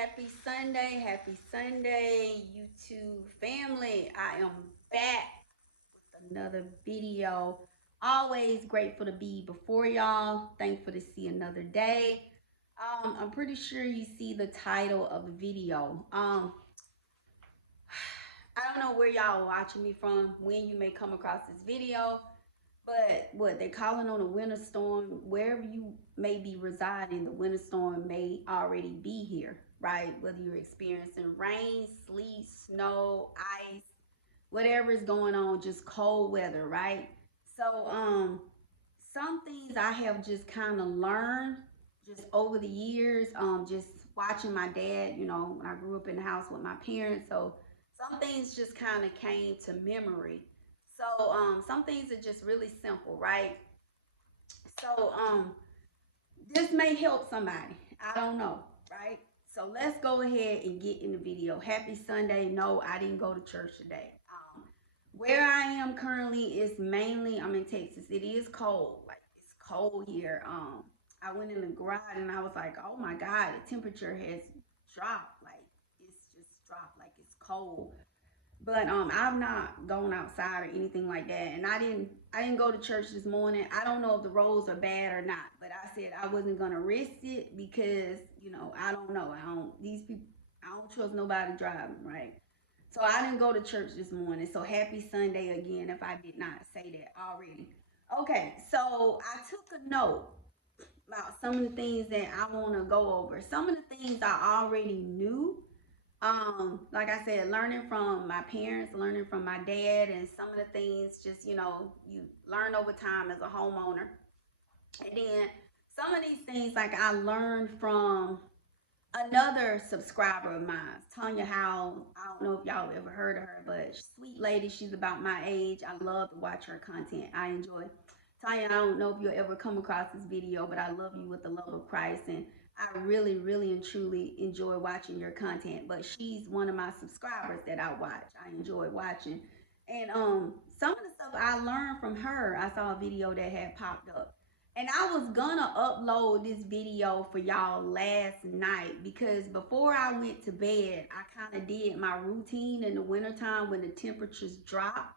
Happy Sunday, YouTube family. I am back with another video. Always grateful to be before y'all. Thankful to see another day. I'm pretty sure you see the title of the video. I don't know where y'all are watching me from, when you may come across this video, but what they're calling on a winter storm, wherever you may be residing, the winter storm may already be here, right? Whether you're experiencing rain, sleet, snow, ice, whatever is going on, just cold weather, right? So, some things I have just kind of learned just over the years, just watching my dad, when I grew up in the house with my parents. So some things just kind of came to memory. So some things are just really simple, right? So this may help somebody. I don't know, right? So let's go ahead and get in the video. Happy Sunday. No, I didn't go to church today. Where I am currently is mainly I'm in Texas. It is cold. Like it's cold here. I went in the garage and I was like, oh my God, the temperature has dropped. Like it's just dropped. Like it's cold. But I've not gone outside or anything like that, and I didn't go to church this morning. I don't know if the roads are bad or not, but I said I wasn't gonna risk it because I don't know. I don't these people. I don't trust nobody driving, right? So I didn't go to church this morning. So happy Sunday again if I did not say that already. Okay, so I took a note about some of the things that I want to go over. Some of the things I already knew, like I said, learning from my parents, learning from my dad, and some of the things just you learn over time as a homeowner. And then some of these things like I learned from another subscriber of mine, Tanya Howell. I don't know if y'all ever heard of her, but sweet lady. She's about my age. I love to watch her content. I enjoy. Tanya, I don't know if you'll ever come across this video, but I love you with the love of Christ, and I really, really and truly enjoy watching your content. But she's one of my subscribers that I watch. I enjoy watching, and some of the stuff I learned from her. I saw a video that had popped up, and I was gonna upload this video for y'all last night because before I went to bed, I kind of did my routine in the wintertime when the temperatures drop.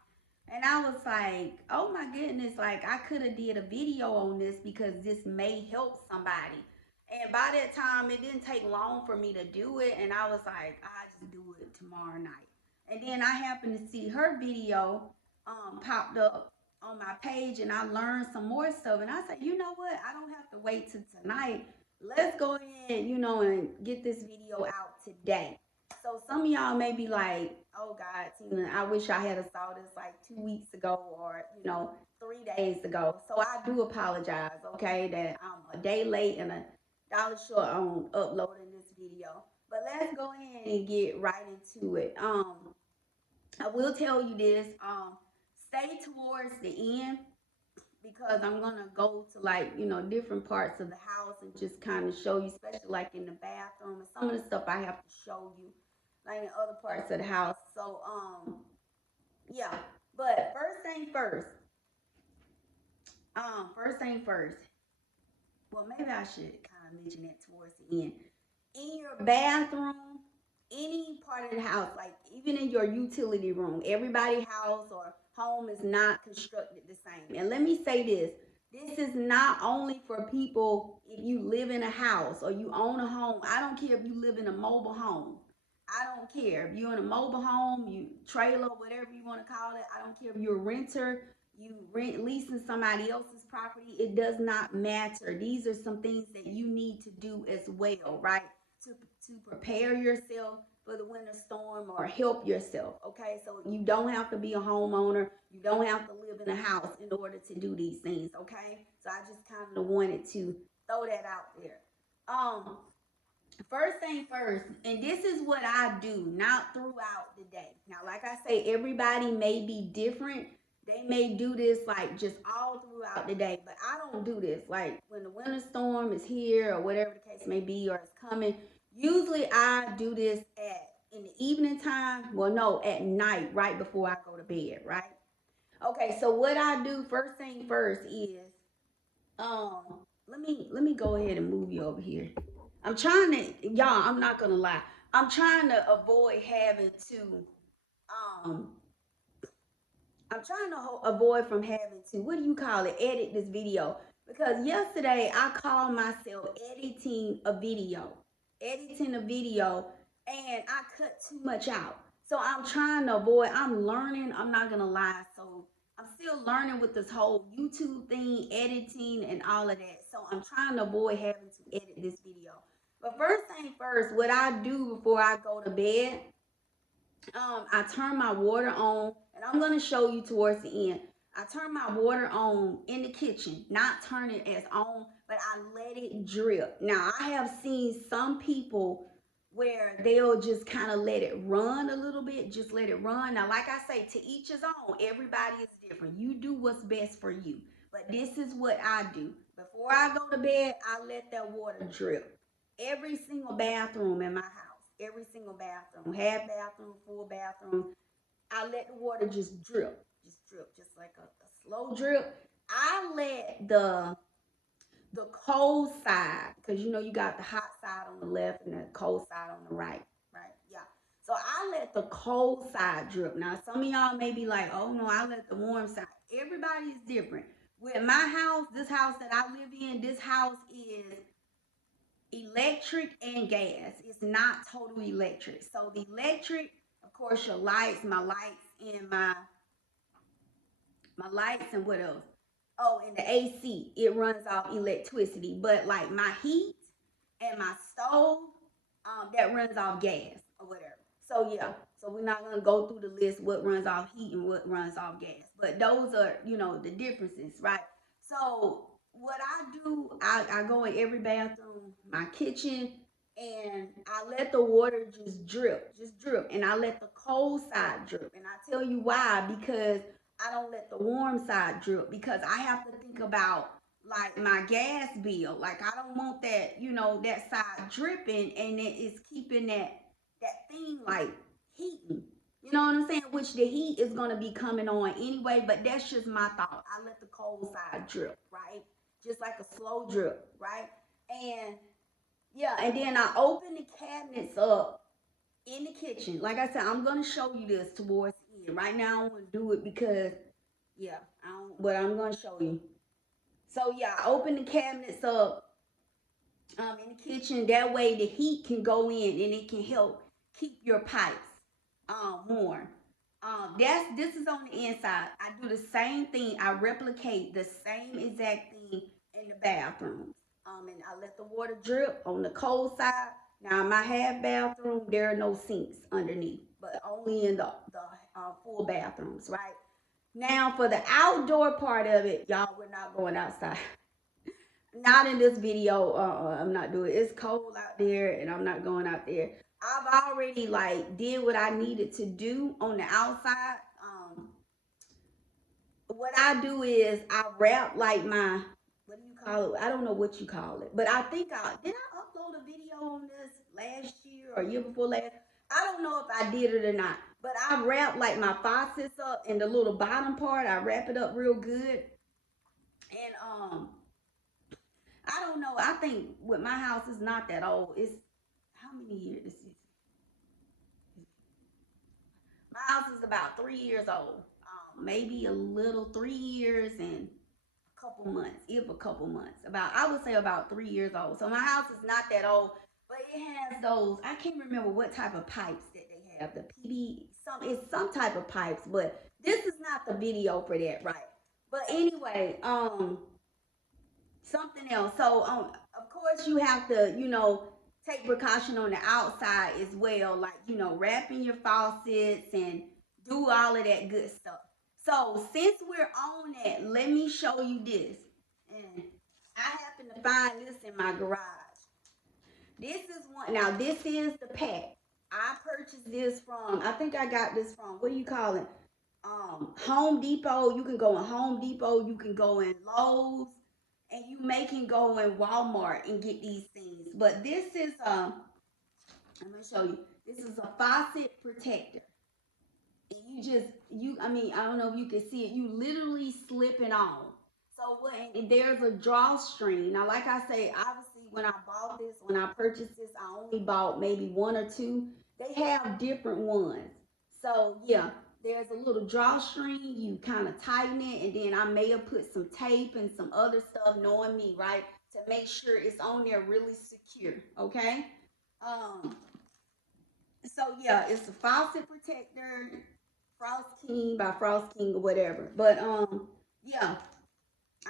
And I was like, oh my goodness, like I could have did a video on this because this may help somebody. And by that time, it didn't take long for me to do it. And I was like, I just do it tomorrow night. And then I happened to see her video popped up on my page and I learned some more stuff. And I said, you know what? I don't have to wait till tonight. Let's go ahead, and get this video out today. So some of y'all may be like, oh God, Tina, I wish I had saw this like 2 weeks ago or, 3 days ago. So I do apologize, okay, that I'm a day late and a dollar short on uploading this video. But let's go ahead and get right into it. I will tell you this. Stay towards the end because I'm gonna go to like different parts of the house and just kind of show you, especially like in the bathroom and some of the stuff I have to show you, like in other parts of the house. So yeah. But first thing first. First thing first. Well, maybe I should kind of mention that towards the end. In your bathroom, any part of the house, like even in your utility room, everybody's house or home is not constructed the same. And let me say this. This is not only for people if you live in a house or you own a home. I don't care if you live in a mobile home. I don't care if you're in a mobile home, you trailer, whatever you want to call it. I don't care if you're a renter, you rent leasing somebody else's property. It does not matter. These are some things that you need to do as well, right? To prepare yourself for the winter storm or help yourself. Okay, so you don't have to be a homeowner. You don't have to live in a house in order to do these things. Okay, so I just kind of wanted to throw that out there. First thing first, and this is what I do, not throughout the day. Now, like I say, everybody may be different. They may do this like just all throughout the day, but I don't do this. Like when the winter storm is here or whatever the case may be or it's coming, usually I do this at in the evening time. Well, no, at night, right before I go to bed, right? Okay, so what I do first thing first is um let me go ahead and move you over here. I'm trying to, y'all, I'm not gonna lie. I'm trying to avoid having to, um, I'm trying to avoid from having to, what do you call it, edit this video. Because yesterday I called myself editing a video, and I cut too much out. So I'm trying to avoid, I'm learning, I'm not gonna lie. So I'm still learning with this whole YouTube thing, editing and all of that. So I'm trying to avoid having to edit this video. But first thing first, what I do before I go to bed, I turn my water on, and I'm gonna show you towards the end. I turn my water on in the kitchen, not turn it as on, but I let it drip. Now I have seen some people where they'll just kind of let it run a little bit, just let it run. Now, like I say, to each his own. Everybody is different. You do what's best for you. But this is what I do. Before I go to bed, I let that water drip. Every single bathroom in my house, every single bathroom, half bathroom, full bathroom, I let the water just drip, just like a slow drip. I let the cold side, because you know you got the hot side on the left and the cold side on the right, right? Yeah. So I let the cold side drip. Now some of y'all may be like, oh no, I let the warm side. Everybody is different. With my house, this house that I live in, this house is electric and gas. It's not total electric. So the electric, of course, your lights, my lights and what else? Oh, and the AC, it runs off electricity. But like my heat and my stove, that runs off gas or whatever. So yeah, so we're not gonna go through the list what runs off heat and what runs off gas. But those are, the differences, right? So what I do, I go in every bathroom, my kitchen, and I let the water just drip, and I let the cold side drip. And I tell you why, because I don't let the warm side drip, because I have to think about like my gas bill. Like I don't want that, that side dripping, and it is keeping that thing like heating. You know what I'm saying? Which the heat is gonna be coming on anyway, but that's just my thought. I let the cold side drip, right? Just like a slow drip, right? And yeah, and then I open the cabinets up in the kitchen. Like I said, I'm gonna show you this towards the end. Right now, I don't want to do it because, yeah, I don't. But I'm gonna show you. So yeah, I open the cabinets up in the kitchen. That way, the heat can go in and it can help keep your pipes warm. This is on the inside. I do the same thing. I replicate the same exact thing in the bathrooms. And I let the water drip on the cold side. Now in my half bathroom, there are no sinks underneath, but only in the full bathrooms, right? Now for the outdoor part of it, y'all, we're not going outside. Not in this video. I'm not doing it. It's cold out there, and I'm not going out there. I've already like did what I needed to do on the outside. What I do is I wrap like my, what do you call it? I don't know what you call it, but I think I upload a video on this last year or year before last. I don't know if I did it or not, but I wrap like my faucets up in the little bottom part. I wrap it up real good, and I don't know. I think with my house is not that old. It's how many years? This is my house is about 3 years old. Maybe a little 3 years and a couple months, if a couple months. I would say about 3 years old. So my house is not that old, but it has those. I can't remember what type of pipes that they have. The PD, it's some type of pipes, but this is not the video for that, right? But anyway, something else. So, of course, you have to, take precaution on the outside as well, like, wrapping your faucets and do all of that good stuff. So, since we're on that, let me show you this. And I happen to find this in my garage. This is one. Now, this is the pack. I purchased this from, I think I got this from, what do you call it? Home Depot. You can go in Home Depot, you can go in Lowe's, and you may can go in Walmart and get these things. But this is I'm gonna show you. This is a faucet protector. And I mean, I don't know if you can see it. You literally slip it on. So what? And there's a drawstring. Now, like I say, obviously when I bought this, when I purchased this, I only bought maybe one or two. They have different ones. So yeah, there's a little drawstring. You kind of tighten it, and then I may have put some tape and some other stuff, knowing me, right, to make sure it's on there really secure. Okay. Um. So yeah, it's a faucet protector, Frost King by Frost King or whatever. But yeah,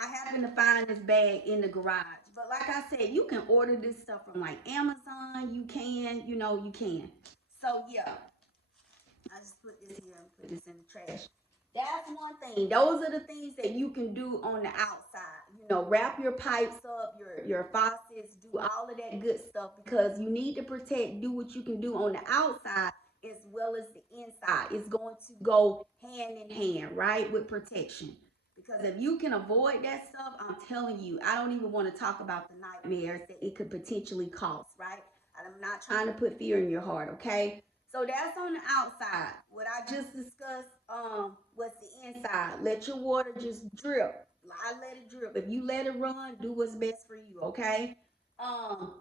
I happen to find this bag in the garage. But like I said, you can order this stuff from like Amazon. You can, you can. So yeah, I just put this here and put this in the trash. That's one thing. Those are the things that you can do on the outside. Wrap your pipes up, your faucets, do all of that good stuff because you need to protect, do what you can do on the outside as well as the inside. It's going to go hand in hand, right, with protection. Because if you can avoid that stuff, I'm telling you, I don't even want to talk about the nightmares that it could potentially cause, right? I'm not trying to put fear in your heart, okay? So that's on the outside. What I just discussed was the inside. Let your water just drip. I let it drip. If you let it run, do what's best for you, okay?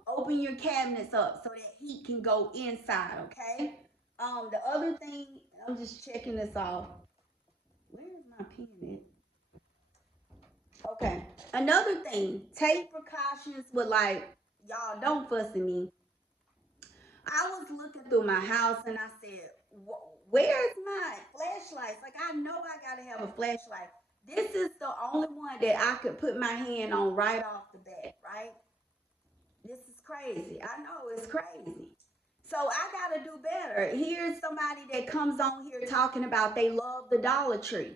Open your cabinets up so that heat can go inside, okay? The other thing, I'm just checking this off. Where is my pen at? Okay. Another thing, take precautions with y'all don't fuss at me. I was looking through my house and I said, where's my flashlights? Like, I know I gotta have a flashlight. This is the only one that I could put my hand on right off the bat, right? This is crazy. I know it's crazy. So I gotta do better. Here's somebody that comes on here talking about they love the Dollar Tree.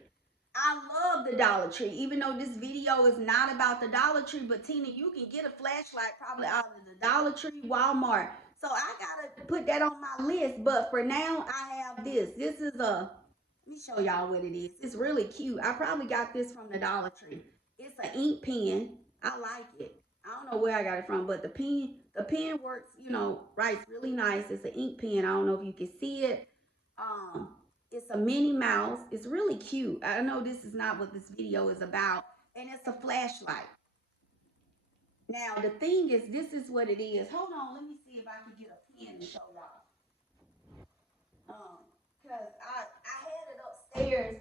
I love the Dollar Tree, even though this video is not about the Dollar Tree. But Tina, you can get a flashlight probably out of the Dollar Tree, Walmart. So I gotta put that on my list. But for now, I have this. This is a. Let me show y'all what it is. It's really cute. I probably got this from the Dollar Tree. It's an ink pen. I like it. I don't know where I got it from, but the pen works, writes really nice. It's an ink pen. I don't know if you can see it. Um, it's a Minnie Mouse. It's really cute. I know this is not what this video is about, and it's a flashlight. Now the thing is, this is what it is. Hold on, let me see if I can get a pen to show y'all. Cause I had it upstairs.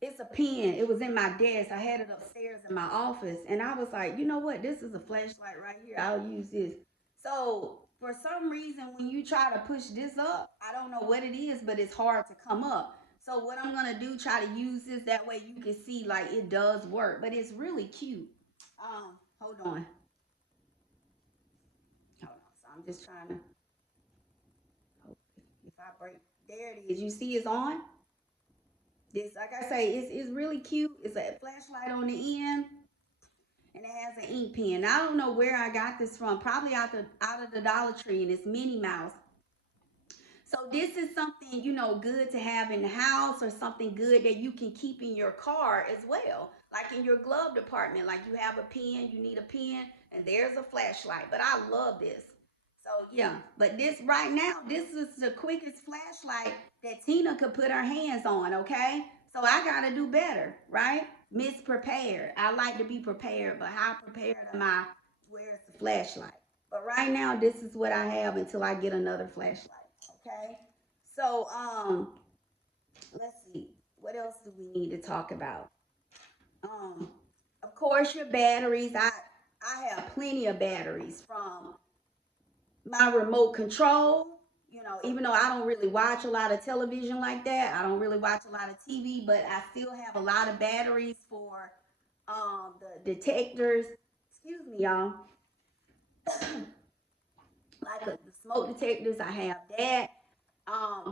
It's a pen. It was in my desk. I had it upstairs in my office, and I was like, you know what? This is a flashlight right here. I'll use this. So for some reason, when you try to push this up, I don't know what it is, but it's hard to come up. So what I'm gonna do, try to use this that way you can see like it does work, but it's really cute. Hold on, hold on. So I'm just trying to. If I break, there it is. You see, it's on. This, like I say, it's really cute. It's a flashlight on the end, and it has an ink pen. I don't know where I got this from. Probably out of the Dollar Tree, and it's Minnie Mouse. So this is something, good to have in the house or something good that you can keep in your car as well. Like in your glove department, like you have a pen, you need a pen, and there's a flashlight. But I love this. So yeah, but this right now, this is the quickest flashlight that Tina could put her hands on, okay? So I gotta do better, right? Misprepared. I like to be prepared, but how prepared am I? Where's the flashlight? But right now, this is what I have until I get another flashlight. Okay. So let's see. What else do we need to talk about? Um, of course, your batteries. I have plenty of batteries from my remote control. Even though I don't really watch a lot of television like that, I don't really watch a lot of TV, but I still have a lot of batteries for the detectors. Excuse me, y'all. Like the smoke detectors, I have that.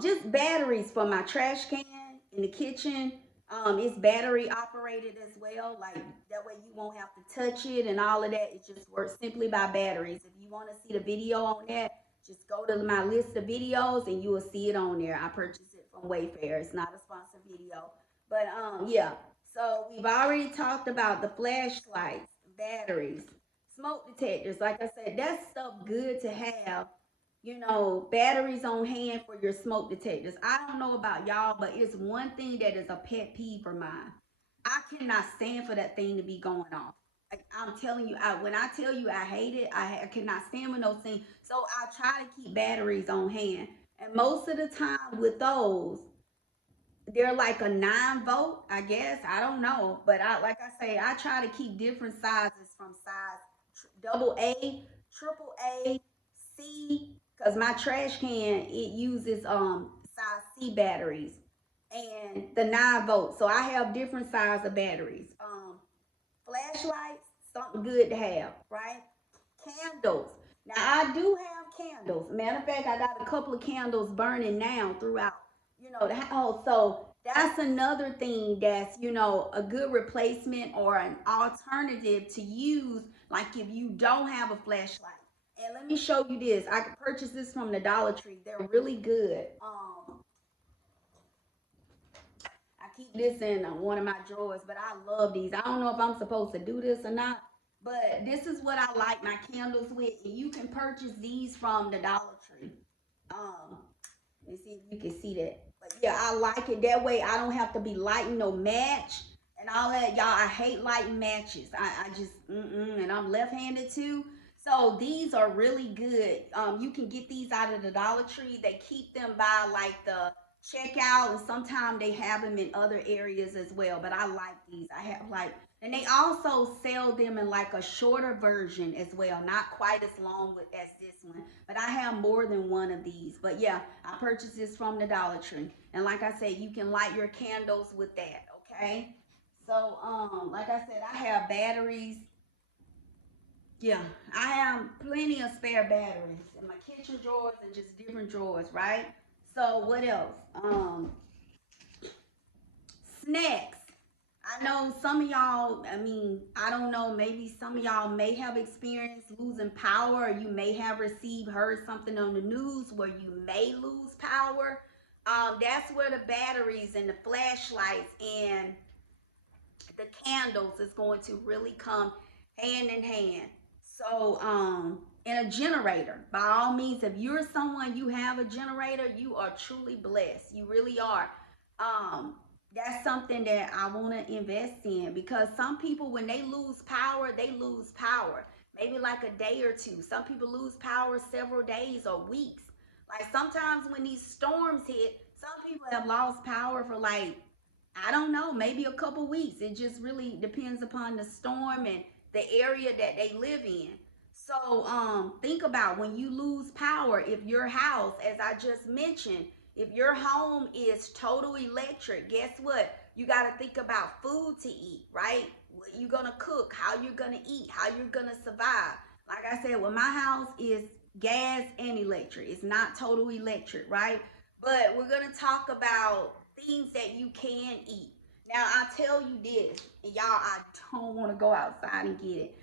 Just batteries for my trash can in the kitchen. It's battery operated as well. Like that way you won't have to touch it and all of that. It just works simply by batteries. If you want to see the video on that, just go to my list of videos and you will see it on there. I purchased it from Wayfair. It's not a sponsored video. But yeah. So we've already talked about the flashlights, batteries, smoke detectors. Like I said, that's stuff good to have, batteries on hand for your smoke detectors. I don't know about y'all, but it's one thing that is a pet peeve for mine. I cannot stand for that thing to be going off. I'm telling you, when I tell you I hate it, I cannot stand with those things. So I try to keep batteries on hand. And most of the time with those, they're like a 9 volt, I guess. I don't know. But like I say, I try to keep different sizes from size double A, triple A, C, because my trash can it uses size C batteries and the 9 volt. So I have different size of batteries. Flashlights, something good to have, right? Candles. Now I do have candles. Matter of fact, I got a couple of candles burning now throughout, the house. So that's another thing that's, a good replacement or an alternative to use, like if you don't have a flashlight. And let me show you this. I could purchase this from the Dollar Tree. They're really good. I keep this in one of my drawers, but I love these. I don't know if I'm supposed to do this or not, but this is what I like my candles with. And you can purchase these from the Dollar Tree. Um, let me see if you can see that. But yeah, I like it that way. I don't have to be lighting no match and all that. Y'all, I hate lighting matches. I just and I'm left-handed too. So these are really good. You can get these out of the Dollar Tree. They keep them by like the checkout, and sometimes they have them in other areas as well. But I like these. I have like, and they also sell them in like a shorter version as well, not quite as long as this one. But I have more than one of these. But yeah, I purchased this from the Dollar Tree, and like I said, you can light your candles with that. Okay. So like I said, I have batteries. Yeah, I have plenty of spare batteries in my kitchen drawers and just different drawers, right? So what else? Snacks. I know some of y'all, I mean, I don't know, maybe some of y'all may have experienced losing power, or you may have heard something on the news where you may lose power. That's where the batteries and the flashlights and the candles is going to really come hand in hand. So, and a generator. By all means, if you're someone you have a generator, you are truly blessed. You really are. Um, that's something that I want to invest in because some people, when they lose power, they lose power. Maybe like a day or two. Some people lose power several days or weeks. Like sometimes when these storms hit, some people have lost power for like I don't know, maybe a couple weeks. It just really depends upon the storm and the area that they live in. So, think about when you lose power, if your house, as I just mentioned, if your home is total electric, guess what? You got to think about food to eat, right? What you gonna cook, how you're gonna eat, how you're gonna survive. Like I said, well, my house is gas and electric. It's not total electric, right? But we're gonna talk about things that you can eat. Now I tell you this, and y'all, I don't want to go outside and get it.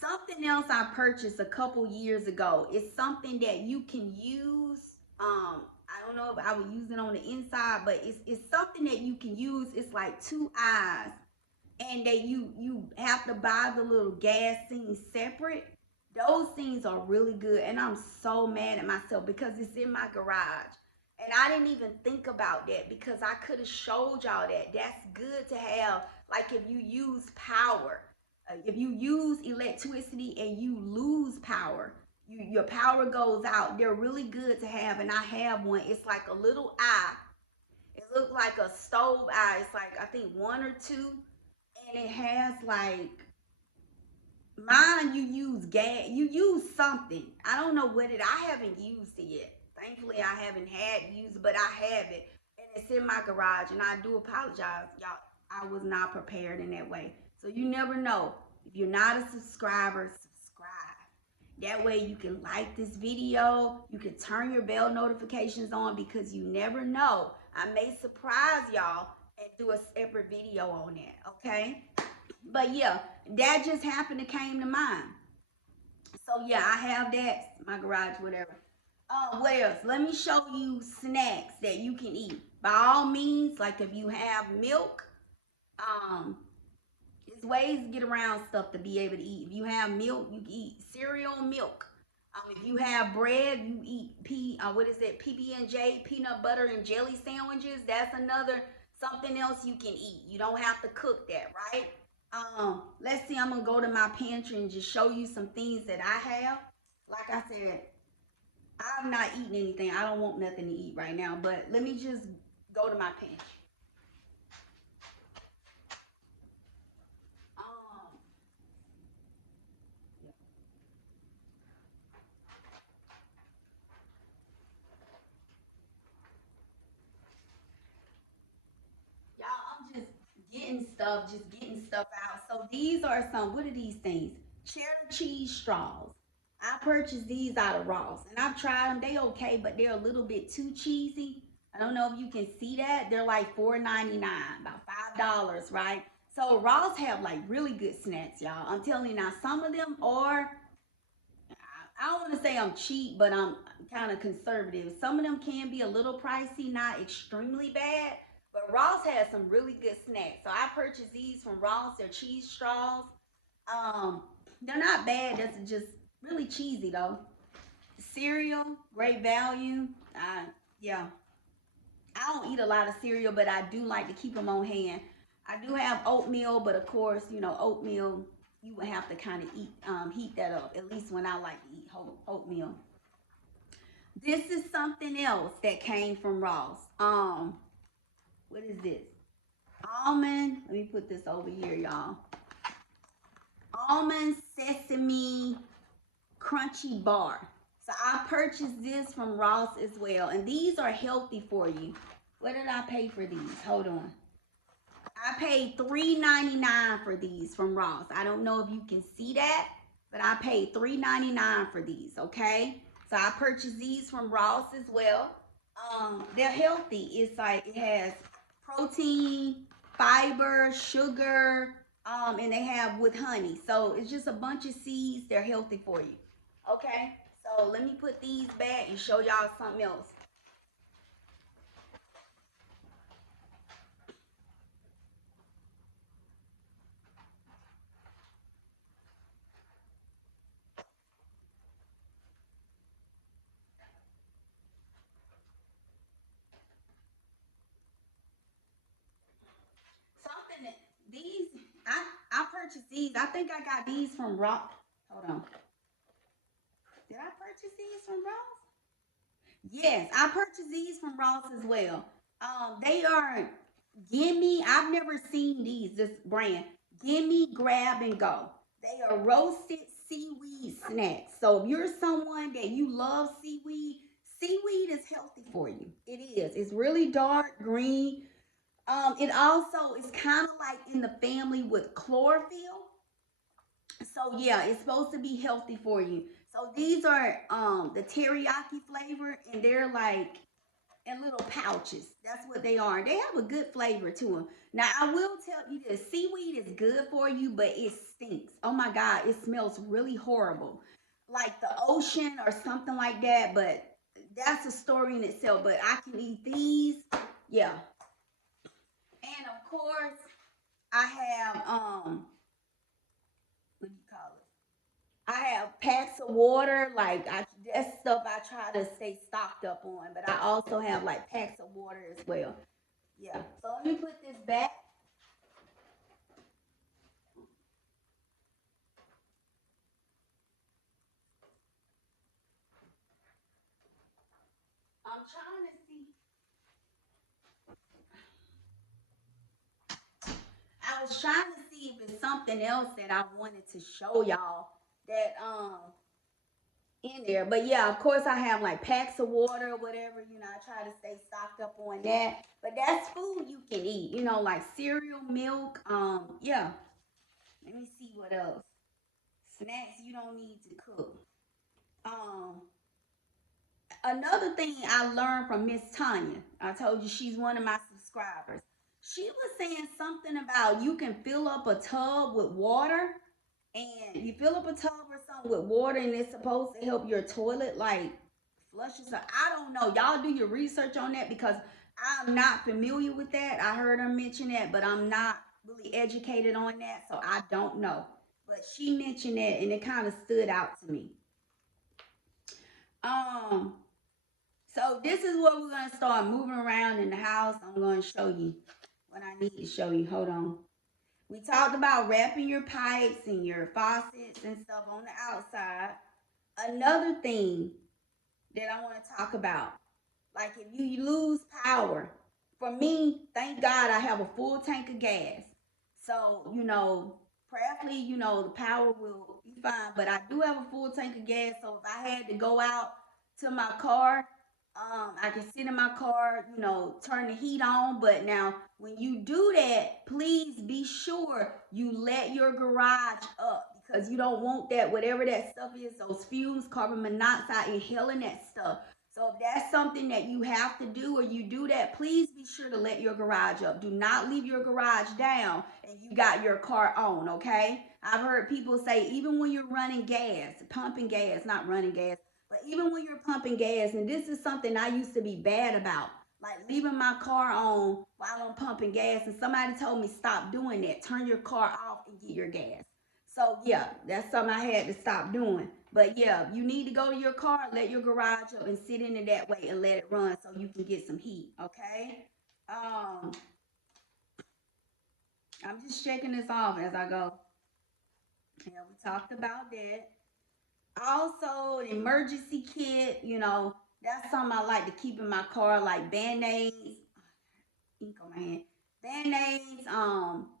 Something else I purchased a couple years ago is something that you can use. I don't know if I would use it on the inside, but it's something that you can use. It's like two eyes, and that you have to buy the little gas things separate. Those things are really good, and I'm so mad at myself because it's in my garage. And I didn't even think about that because I could have showed y'all that. That's good to have. Like if you use power, if you use electricity and you lose power, your power goes out. They're really good to have, and I have one. It's like a little eye. It looks like a stove eye. It's like I think one or two, and it has like mine. You use gas. You use something. I don't know what it. I haven't used it yet. Thankfully, I haven't had used, but I have it, and it's in my garage. And I do apologize, y'all. I was not prepared in that way. So you never know. If you're not a subscriber, subscribe. That way you can like this video. You can turn your bell notifications on because you never know. I may surprise y'all and do a separate video on that. Okay? But yeah, that just happened to came to mind. So yeah, I have that, my garage, whatever. What else? Let me show you snacks that you can eat. By all means, like if you have milk, um, there's ways to get around stuff to be able to eat. If you have milk, you can eat cereal milk. If you have bread, you eat what is it? PB&J, peanut butter and jelly sandwiches. That's another something else you can eat. You don't have to cook that, right? Let's see, I'm gonna go to my pantry and just show you some things that I have. Like I said, I'm not eating anything. I don't want nothing to eat right now, but let me just go to my pantry. Um, Y'all, I'm just getting stuff out. So these are some, what are these things? Cheddar cheese straws. I purchased these out of Ross and I've tried them. They okay, but they're a little bit too cheesy. I don't know if you can see that. They're like $4.99, about $5, right? So Ross have like really good snacks, y'all. I'm telling you now, some of them are, I don't want to say I'm cheap, but I'm kind of conservative. Some of them can be a little pricey, not extremely bad. But Ross has some really good snacks. So I purchased these from Ross. They're cheese straws. Um, they're not bad. That's just really cheesy though. Cereal, great value. Yeah, I don't eat a lot of cereal, but I do like to keep them on hand. I do have oatmeal, but of course, oatmeal you would have to kind of heat that up. At least when I like to eat oatmeal. This is something else that came from Ross. What is this? Almond. Let me put this over here, y'all. Almond sesame crunchy bar. So I purchased this from Ross as well, and these are healthy for you. What did I pay for these? Hold on. I paid $3.99 for these from Ross. I don't know if you can see that, but I paid $3.99 for these. Okay, so I purchased these from Ross as well. They're healthy. It's like it has protein, fiber, sugar, and they have with honey. So it's just a bunch of seeds. They're healthy for you. Okay, so let me put these back and show y'all something else. Something that these I purchased these. I think I got these from Rock. Hold on. Did I purchase these from Ross? Yes, I purchased these from Ross as well. They are Gimme. I've never seen these. This brand Gimme Grab and Go. They are roasted seaweed snacks. So if you're someone that you love seaweed, seaweed is healthy for you. It is. It's really dark green. It also is kind of like in the family with chlorophyll. So yeah, it's supposed to be healthy for you. So these are the teriyaki flavor, and they're like in little pouches. That's what they are. They have a good flavor to them. Now I will tell you this: seaweed is good for you, but it stinks. Oh my god, it smells really horrible, like the ocean or something like that. But that's a story in itself. But I can eat these. Yeah, and of course I have what do you call it? I have packs of water, like that's stuff I try to stay stocked up on. But I also have like packs of water as well. Yeah. So let me put this back. I'm trying to see. I was trying to see if it's something else that I wanted to show y'all that in there. But yeah, of course I have like packs of water or whatever. I try to stay stocked up on that. But that's food you can eat. Like cereal, milk. Yeah. Let me see what else. Snacks you don't need to cook. Um, Another thing I learned from Miss Tanya, I told you she's one of my subscribers. She was saying something about you can fill up a tub with water, and you fill up a tub or something with water, and it's supposed to help your toilet like flush it. So I don't know. Y'all do your research on that because I'm not familiar with that. I heard her mention that, but I'm not really educated on that, so I don't know. But she mentioned that, and it kind of stood out to me. Um, So this is what we're gonna start moving around in the house. I'm gonna show you what I need to show you. Hold on. We talked about wrapping your pipes and your faucets and stuff on the outside. Another thing that I want to talk about, like if you lose power, for me, thank God I have a full tank of gas. So, prayerfully, the power will be fine. But I do have a full tank of gas. So if I had to go out to my car, I can sit in my car, turn the heat on. But now, when you do that, please be sure you let your garage up because you don't want that, whatever that stuff is, those fumes, carbon monoxide, inhaling that stuff. So if that's something that you have to do or you do that, please be sure to let your garage up. Do not leave your garage down and you got your car on, okay? I've heard people say even when you're running gas, pumping gas, not running gas, but even when you're pumping gas, and this is something I used to be bad about, like leaving my car on while I'm pumping gas, and somebody told me stop doing that. Turn your car off and get your gas. So yeah, that's something I had to stop doing. But yeah, you need to go to your car, let your garage up, and sit in it that way and let it run so you can get some heat. Okay. Um, I'm just checking this off as I go. Yeah, we talked about that. Also, an emergency kit. That's something I like to keep in my car, like band-aids, ink on my hand. Band-aids,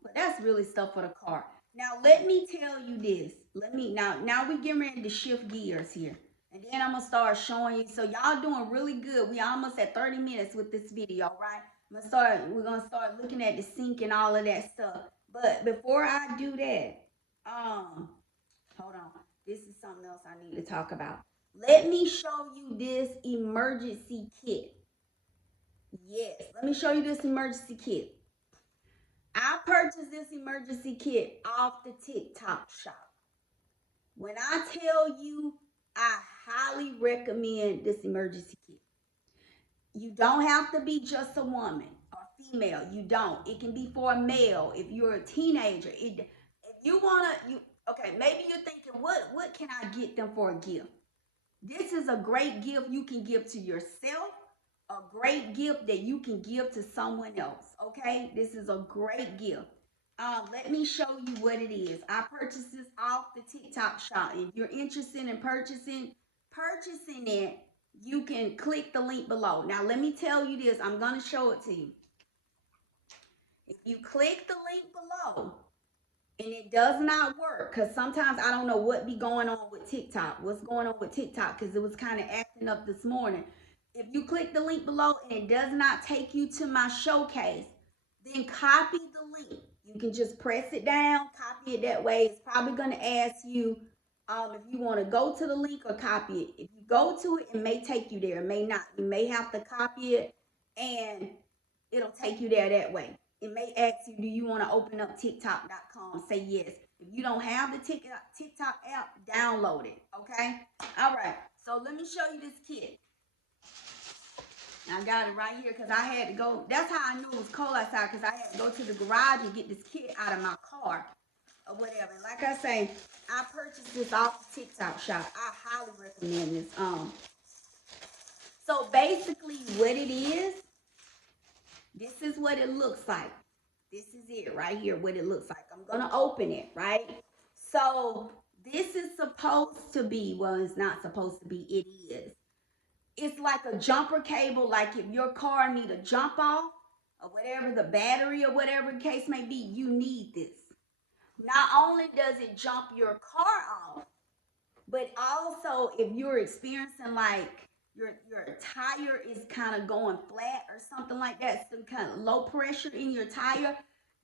but that's really stuff for the car. Now let me tell you this. Now we getting ready to shift gears here. And then I'm gonna start showing you. So y'all doing really good. We almost at 30 minutes with this video, right? We're gonna start looking at the sink and all of that stuff. But before I do that, hold on. This is something else I need to talk about. Let me show you this emergency kit. Yes, let me show you this emergency kit. I purchased this emergency kit off the TikTok shop. When I tell you, I highly recommend this emergency kit. You don't have to be just a woman or female. You don't. It can be for a male. If you're a teenager, if you wanna, okay. Maybe you're thinking, what can I get them for a gift? This is a great gift you can give to yourself, a great gift that you can give to someone else. Okay, this is a great gift. Let me show you what it is. I purchased this off the TikTok shop. If you're interested in purchasing it, you can click the link below. Now, let me tell you this. I'm going to show it to you. If you click the link below, and it does not work because sometimes I don't know what be going on with TikTok. What's going on with TikTok because it was kind of acting up this morning. If you click the link below and it does not take you to my showcase, then copy the link. You can just press it down, copy it that way. It's probably going to ask you if you want to go to the link or copy it. If you go to it, it may take you there. It may not. You may have to copy it and it'll take you there that way. It may ask you, do you want to open up TikTok.com? Say yes. If you don't have the TikTok app, download it. Okay? All right. So let me show you this kit. I got it right here because I had to go. That's how I knew it was cold outside because I had to go to the garage and get this kit out of my car or whatever. And like I say, I purchased this off the TikTok shop. I highly recommend this. So basically what it is, this is what it looks like. This is it right here, what it looks like. I'm going to open it, right? So this is supposed to be, well, it's not supposed to be, it is. It's like a jumper cable, like if your car need a jump off or whatever, the battery or whatever the case may be, you need this. Not only does it jump your car off, but also if you're experiencing like your tire is kind of going flat or something like that, some kind of low pressure in your tire,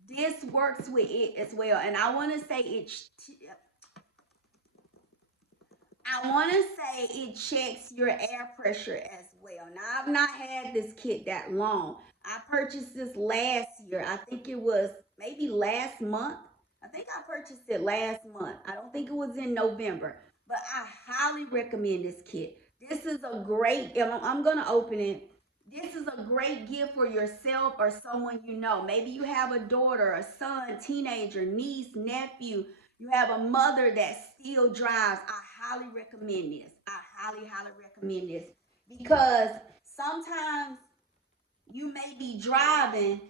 this works with it as well. And I want to say it checks your air pressure as well. Now I've not had this kit that long. I purchased this last year. I think it was maybe last month. I think I purchased it last month. I don't think it was in November, but I highly recommend this kit. This is a great, I'm going to open it. This is a great gift for yourself or someone you know. Maybe you have a daughter, a son, teenager, niece, nephew. You have a mother that still drives. I highly recommend this. I highly, highly recommend this because sometimes you may be driving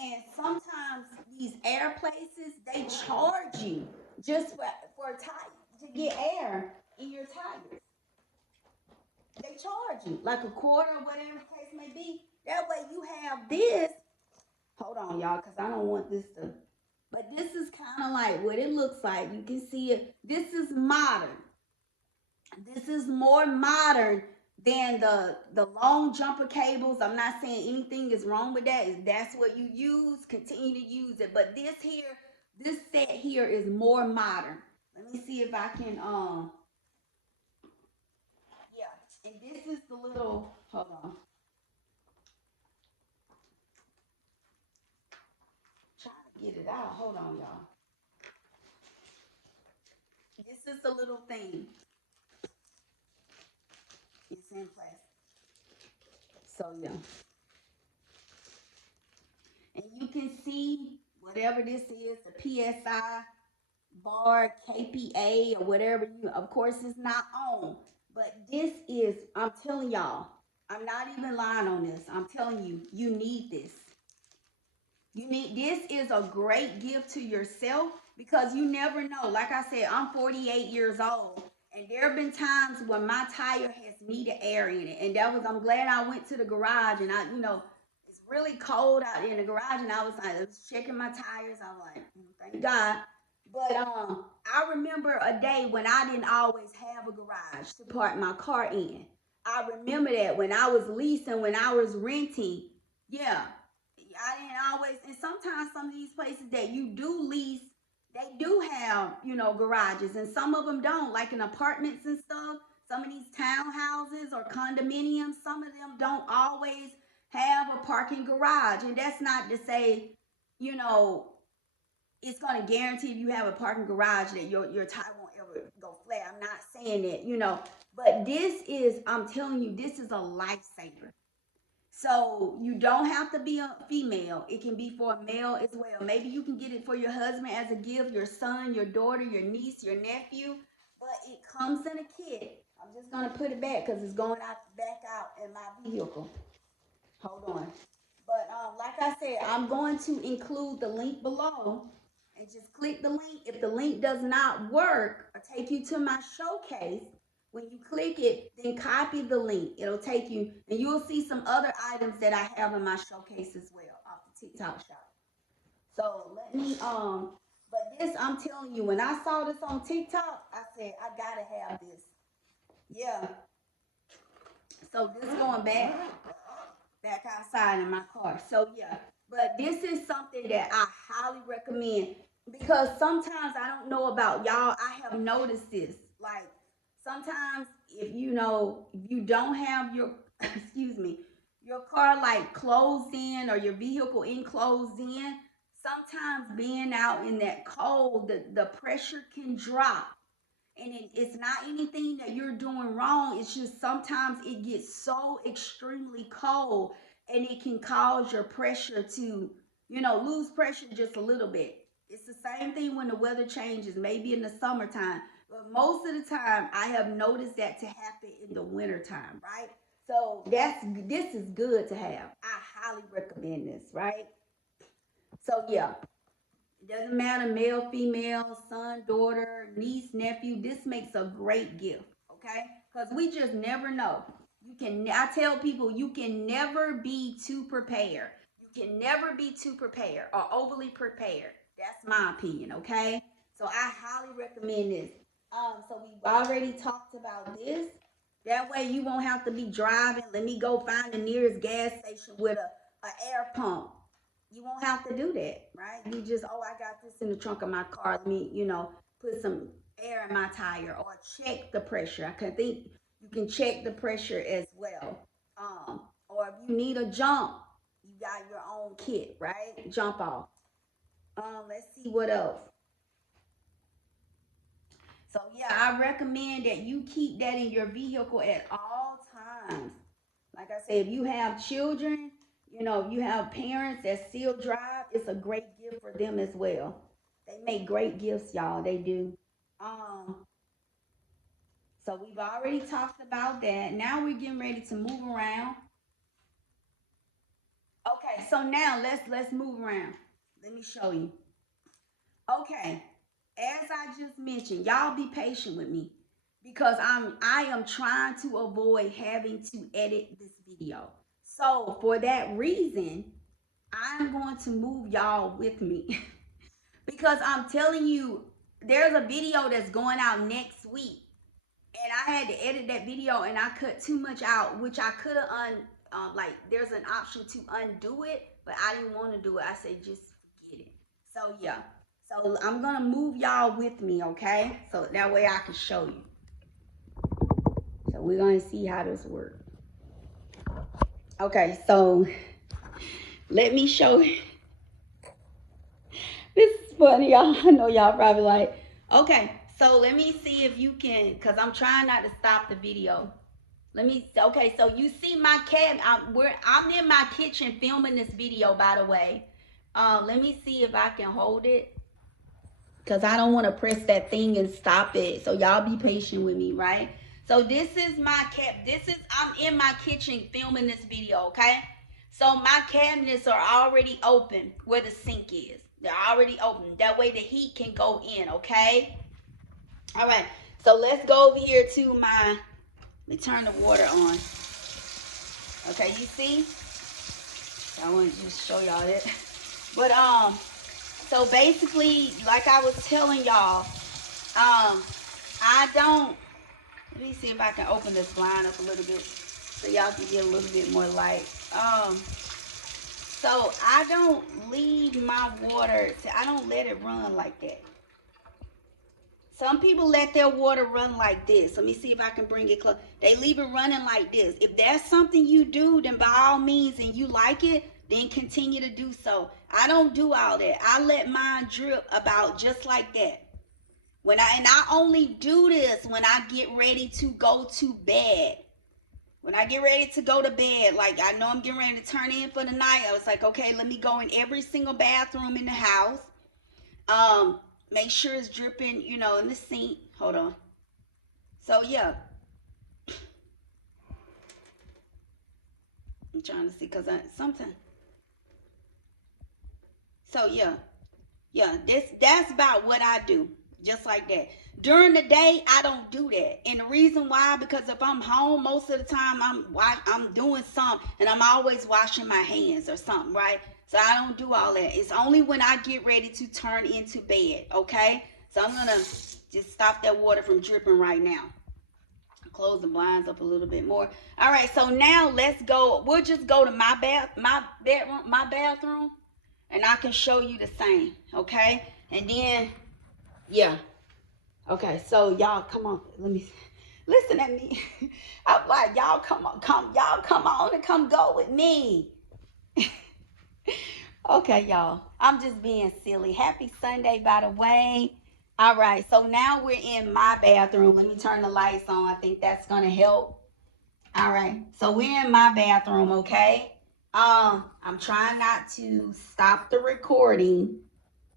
And sometimes these air places, they charge you just for a tire to get air in your tires. They charge you like a quarter or whatever the case may be. That way you have this. Hold on, y'all, because I don't want this to. But this is kind of like what it looks like. You can see it. This is modern. This is more modern than the long jumper cables. I'm not saying anything is wrong with that. If that's what you use, continue to use it. But this here, this set here is more modern. Let me see if I can yeah. And this is the little, hold on. Trying to get it out. Hold on, y'all. This is the little thing. It's in plastic. So yeah. And you can see whatever this is, the PSI bar, KPA, or whatever you, of course, it's not on. But this is, I'm telling y'all, I'm not even lying on this. I'm telling you, you need this. You need, this is a great gift to yourself because you never know. Like I said, I'm 48 years old. And there have been times when my tire has needed air in it. And that was, I'm glad I went to the garage and it's really cold out in the garage. And I was checking my tires. I was like, thank God. But I remember a day when I didn't always have a garage to park my car in. I remember that when I was leasing, when I was renting. Yeah, I didn't always, and sometimes some of these places that you do lease, they do have, garages, and some of them don't, like in apartments and stuff. Some of these townhouses or condominiums, some of them don't always have a parking garage. And that's not to say, you know, it's going to guarantee if you have a parking garage that your tire won't ever go flat. I'm not saying that, but this is, I'm telling you, this is a lifesaver. So you don't have to be a female. It can be for a male as well. Maybe you can get it for your husband as a gift, your son, your daughter, your niece, your nephew. But it comes in a kit. I'm just gonna put it back because it's going out back out in my vehicle. Hold on. But like I said, I'm going to include the link below and just click the link. If the link does not work, I'll take you to my showcase. When you click it, then copy the link. It'll take you, and you'll see some other items that I have in my showcase as well off the TikTok shop. So let me but this I'm telling you, when I saw this on TikTok, I said I gotta have this. Yeah. So this going back outside in my car. So yeah, but this is something that I highly recommend because sometimes I don't know about y'all. I have noticed this. Like sometimes if you don't have your excuse me, your car like closed in or your vehicle enclosed in, sometimes being out in that cold, the pressure can drop, and it's not anything that you're doing wrong. It's just sometimes it gets so extremely cold and it can cause your pressure to lose pressure just a little bit. It's the same thing when the weather changes, maybe in the summertime, but most of the time I have noticed that to happen in the wintertime, right? So this is good to have. I highly recommend this, right? So yeah, it doesn't matter, male, female, son, daughter, niece, nephew. This makes a great gift, okay? Because we just never know. I tell people, you can never be too prepared. You can never be too prepared or overly prepared. That's my opinion, okay? So I highly recommend this. So we've already talked about this. That way you won't have to be driving. Let me go find the nearest gas station with a air pump. You won't have to do that, right? You just, oh, I got this in the trunk of my car. Let me, put some air in my tire or check the pressure. I can think you can check the pressure as well. Or if you need a jump, you got your own kit, right? Jump off. Let's see what else. So yeah, I recommend that you keep that in your vehicle at all times. Like I said, if you have children, if you have parents that still drive, it's a great gift for them as well. They make great gifts, y'all. They do. Um, so we've already talked about that. Now we're getting ready to move around. Okay, Okay, so now let's move around. Let me show you. Okay, as I just mentioned, y'all be patient with me because I am trying to avoid having to edit this video. So for that reason, I'm going to move y'all with me because I'm telling you, there's a video that's going out next week, and I had to edit that video, and I cut too much out, which I could have like there's an option to undo it, but I didn't want to do it. I said just forget it. So yeah, so I'm gonna move y'all with me, okay? So that way I can show you. So we're gonna see how this works. Okay, so let me show you. This is funny, y'all. I know y'all probably like, okay, so let me see if you can, because I'm trying not to stop the video. Let me, okay, so you see my cabinet. I'm in my kitchen filming this video, by the way. Let me see if I can hold it, because I don't want to press that thing and stop it. So y'all be patient with me, right? So this is my I'm in my kitchen filming this video, okay? So my cabinets are already open where the sink is. They're already open. That way the heat can go in, okay? All right, so let's go over here to my, let me turn the water on. Okay, you see? I want to just show y'all that. But so basically, like I was telling y'all, I don't, let me see if I can open this blind up a little bit so y'all can get a little bit more light. So I don't leave my water I don't let it run like that. Some people let their water run like this. Let me see if I can bring it close. They leave it running like this. If that's something you do, then by all means, and you like it, then continue to do so. I don't do all that. I let mine drip about just like that. And I only do this when I get ready to go to bed. When I get ready to go to bed, like I know I'm getting ready to turn in for the night, I was like, okay, let me go in every single bathroom in the house. Make sure it's dripping, in the sink. Hold on. So yeah. I'm trying to see because something. So yeah. Yeah, that's about what I do. Just like that. During the day, I don't do that. And the reason why, because if I'm home most of the time, I'm doing something and I'm always washing my hands or something, right? So I don't do all that. It's only when I get ready to turn into bed, okay? So I'm going to just stop that water from dripping right now. Close the blinds up a little bit more. All right, so now let's go. We'll just go to my bathroom, and I can show you the same, okay? And then, yeah. Okay, so y'all come on. Let me listen at me. I'm like, y'all come on and come go with me. Okay, y'all. I'm just being silly. Happy Sunday, by the way. All right, so now we're in my bathroom. Let me turn the lights on. I think that's gonna help. All right, so we're in my bathroom, okay? I'm trying not to stop the recording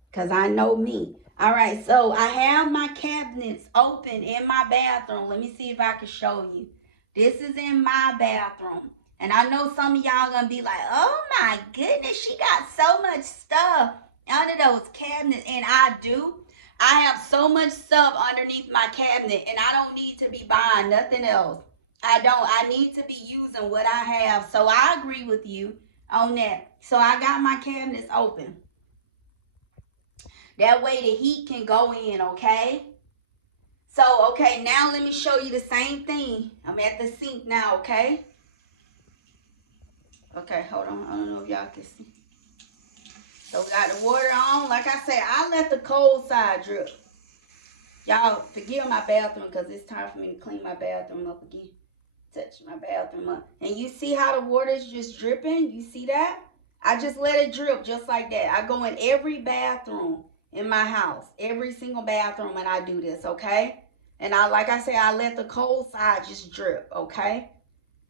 because I know me. All right, so I have my cabinets open in my bathroom. Let me see if I can show you. This is in my bathroom. And I know some of y'all gonna be like, oh my goodness, she got so much stuff under those cabinets. And I do. I have so much stuff underneath my cabinet, and I don't need to be buying nothing else. I don't. I need to be using what I have. So I agree with you on that. So I got my cabinets open. That way the heat can go in, okay? So, okay, now let me show you the same thing. I'm at the sink now, okay? Okay, hold on. I don't know if y'all can see. So we got the water on. Like I said, I let the cold side drip. Y'all forgive my bathroom because it's time for me to clean my bathroom up again. Touch my bathroom up. And you see how the water is just dripping? You see that? I just let it drip just like that. I go in every bathroom in my house. Every single bathroom, and I do this, okay? And like I said, I let the cold side just drip, okay?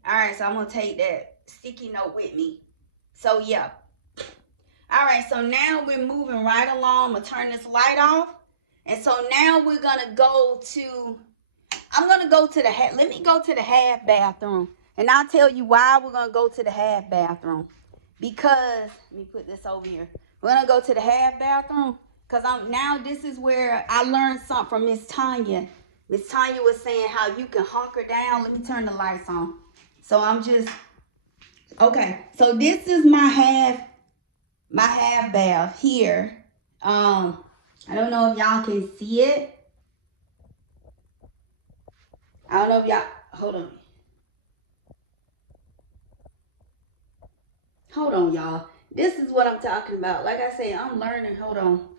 All right, so I'm going to take that sticky note with me. So, yeah. All right, so now we're moving right along. I'm going to turn this light off. And so now we're going to go to, I'm going to go to the, let me go to the half bathroom. And I'll tell you why we're going to go to the half bathroom. because let me put this over here. We're gonna go to the half bathroom because this is where I learned something from Miss Tanya. Miss Tanya was saying how you can hunker down. Let me turn the lights on. So I'm just okay. So this is my half bath here. I don't know if y'all can see it. I don't know if y'all hold on. Hold on, y'all. This is what I'm talking about. Like I say, I'm learning. Hold on.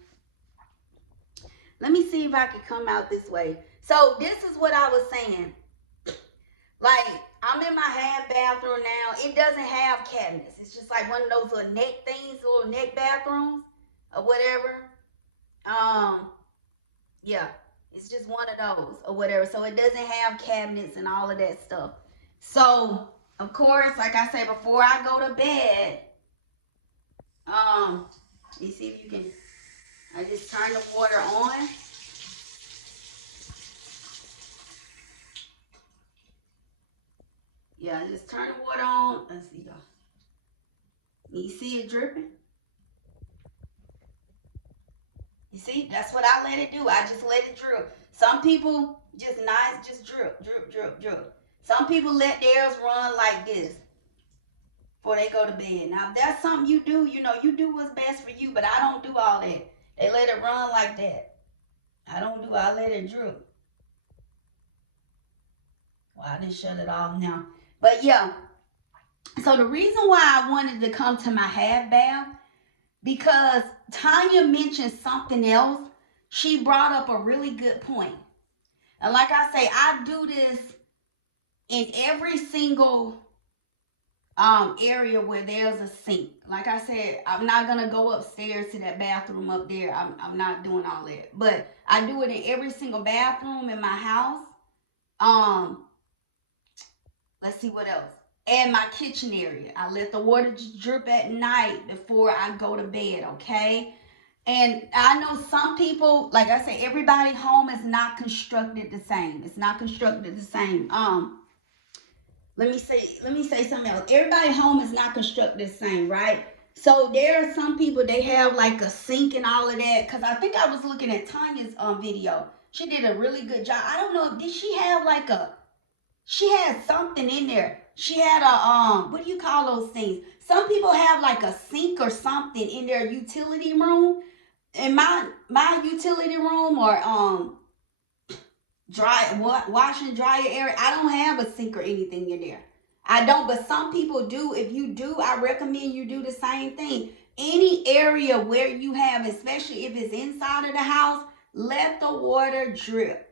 Let me see if I can come out this way. So this is what I was saying. Like, I'm in my half bathroom now. It doesn't have cabinets. It's just like one of those little neck things, little neck bathrooms or whatever. Yeah. It's just one of those or whatever. So it doesn't have cabinets and all of that stuff. So, of course, like I said, before I go to bed, you see if you can, I just turn the water on. Yeah, I just turn the water on. Let's see, y'all. You see it dripping? You see, that's what I let it do. I just let it drip. Some people just nice, just drip, drip, drip, drip. Some people let theirs run like this before they go to bed. Now, if that's something you do, you do what's best for you, but I don't do all that. They let it run like that. I let it drip. Well, I didn't shut it off now. But yeah, so the reason why I wanted to come to my half bath, because Tanya mentioned something else. She brought up a really good point. And like I say, I do this in every single area where there's a sink. Like I said, I'm not gonna go upstairs to that bathroom up there. I'm not doing all that. But I do it in every single bathroom in my house. Let's see what else. And my kitchen area. I let the water just drip at night before I go to bed, okay? And I know some people, like I say, everybody home is not constructed the same. It's not constructed the same. Let me say something else. Everybody home is not constructed the same, right? So there are some people, they have like a sink and all of that. Cause I think I was looking at Tanya's video. She did a really good job. I don't know, did she have like she had something in there. She had a what do you call those things? Some people have like a sink or something in their utility room. In my utility room or wash and dryer area, I don't have a sink or anything in there. I don't, but some people do. If you do, I recommend you do the same thing. Any area where you have, especially if it's inside of the house, let the water drip.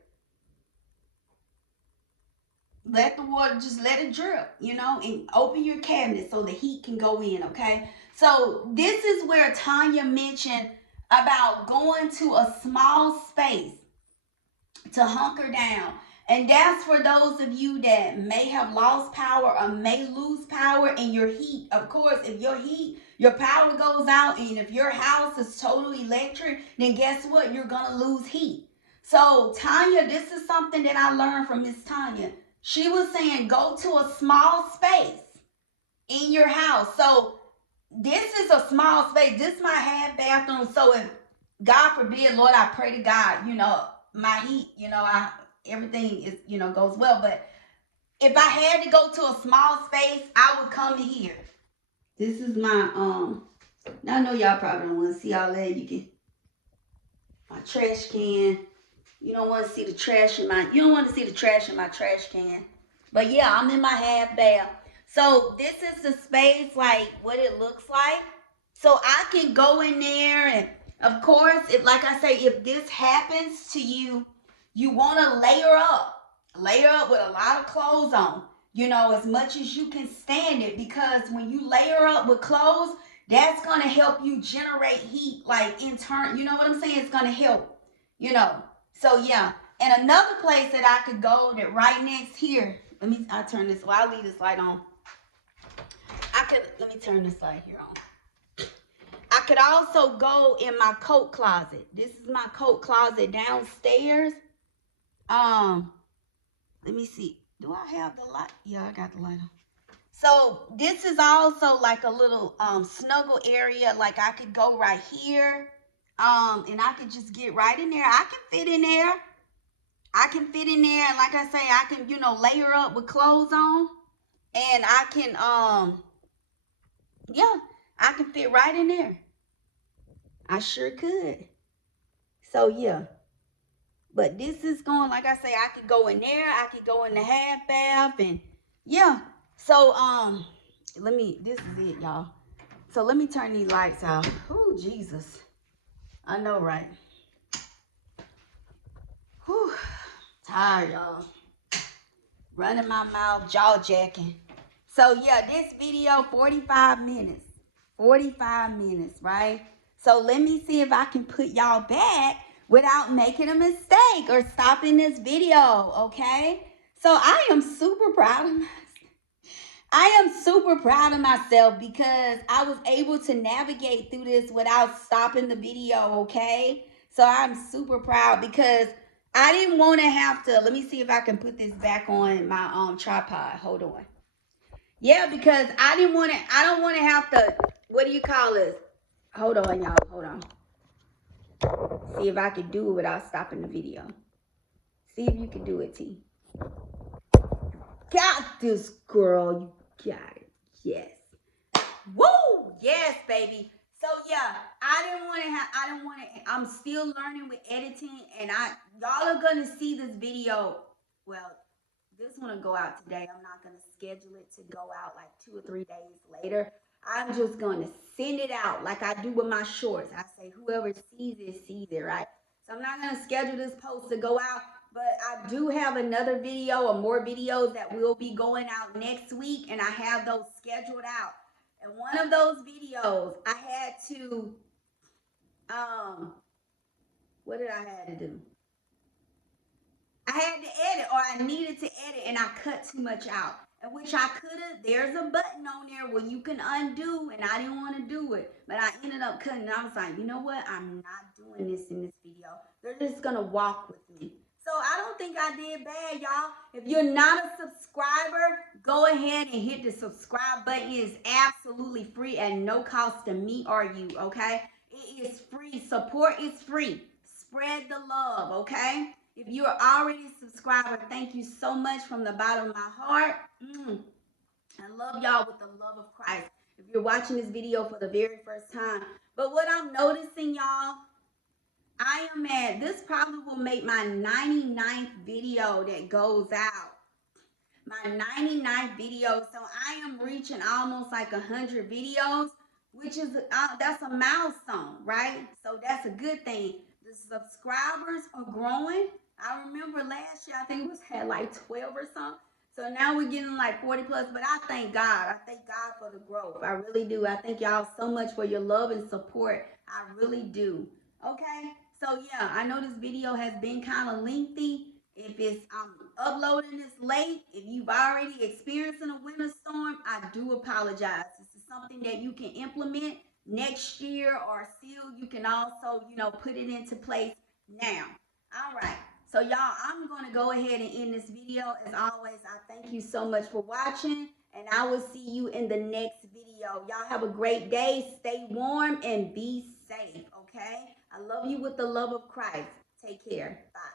Let the water, just let it drip, and open your cabinet so the heat can go in, okay? So this is where Tanya mentioned about going to a small space to hunker down. And that's for those of you that may have lost power or may lose power in your heat. Of course, if your power goes out, and if your house is totally electric, then guess what? You're going to lose heat. So Tanya, this is something that I learned from Miss Tanya. She was saying go to a small space in your house. So this is a small space. This is my half bathroom. So if God forbid, Lord, I pray to God, my heat, everything is, goes well. But if I had to go to a small space, I would come in here. This is my I know y'all probably don't want to see all that. My trash can. You don't want to see the trash in my trash can. But yeah, I'm in my half bath. So this is the space, like what it looks like. So I can go in there, and of course, if this happens to you, you want to layer up with a lot of clothes on, as much as you can stand it, because when you layer up with clothes, that's going to help you generate heat, like in turn, you know what I'm saying? It's going to help, So yeah, and another place that I could go that right next here, I'll turn this, I'll leave this light on. Let me turn this light here on. I could also go in my coat closet. This is my coat closet downstairs. Let me see. Do I have the light? Yeah, I got the light on. So this is also like a little snuggle area. Like I could go right here. And I could just get right in there. I can fit in there. I can fit in there. And like I say, I can, layer up with clothes on. And I can yeah, I can fit right in there. I sure could. So yeah. But this is going, like I say, I could go in there, I could go in the half bath, and yeah. So this is it, y'all. So let me turn these lights out. Oh, Jesus. I know, right? Whew. Tired, y'all. Running my mouth, jaw jacking. So yeah, this video, 45 minutes. 45 minutes, right? So let me see if I can put y'all back without making a mistake or stopping this video, okay? So I am super proud of myself. I am super proud of myself because I was able to navigate through this without stopping the video, okay? So I'm super proud because I didn't want to have to. Let me see if I can put this back on my tripod. Hold on. Yeah, because I don't want to have to, what do you call this? Hold on, y'all. Hold on. See if I can do it without stopping the video. See if you can do it, T. Got this, girl. You got it. Yes. Woo! Yes, baby. So yeah, I'm still learning with editing, and y'all are gonna see this video. Well, this one will go out today. I'm not gonna schedule it to go out like 2 or 3 days later. I'm just gonna send it out like I do with my shorts. I say whoever sees it, right? So I'm not gonna schedule this post to go out, but I do have another video or more videos that will be going out next week, and I have those scheduled out. And one of those videos, I had to, what did I have to do? I had to edit, or I needed to edit, and I cut too much out. And which I could have. There's a button on there where you can undo, and I didn't want to do it, but I ended up cutting. I was like, you know what? I'm not doing this in this video. They're just gonna walk with me. So I don't think I did bad, y'all. If you're not a subscriber, go ahead and hit the subscribe button. It is absolutely free and no cost to me or you. Okay, it is free. Support is free. Spread the love. Okay. If you're already a subscriber, thank you so much from the bottom of my heart. I love y'all with the love of Christ. If you're watching this video for the very first time. But what I'm noticing, y'all, this probably will make my 99th video that goes out. My 99th video. So I am reaching almost like 100 videos, which is, that's a milestone, right? So that's a good thing. The subscribers are growing. I remember last year, I think it was had like 12 or something. So now we're getting like 40 plus, but I thank God. I thank God for the growth. I really do. I thank y'all so much for your love and support. I really do. Okay. So yeah, I know this video has been kind of lengthy. If it's uploading this late, if you've already experienced a winter storm, I do apologize. This is something that you can implement next year, or still you can also, put it into place now. All right. So y'all, I'm going to go ahead and end this video. As always, I thank you so much for watching, and I will see you in the next video. Y'all have a great day. Stay warm and be safe, okay? I love you with the love of Christ. Take care. Bye.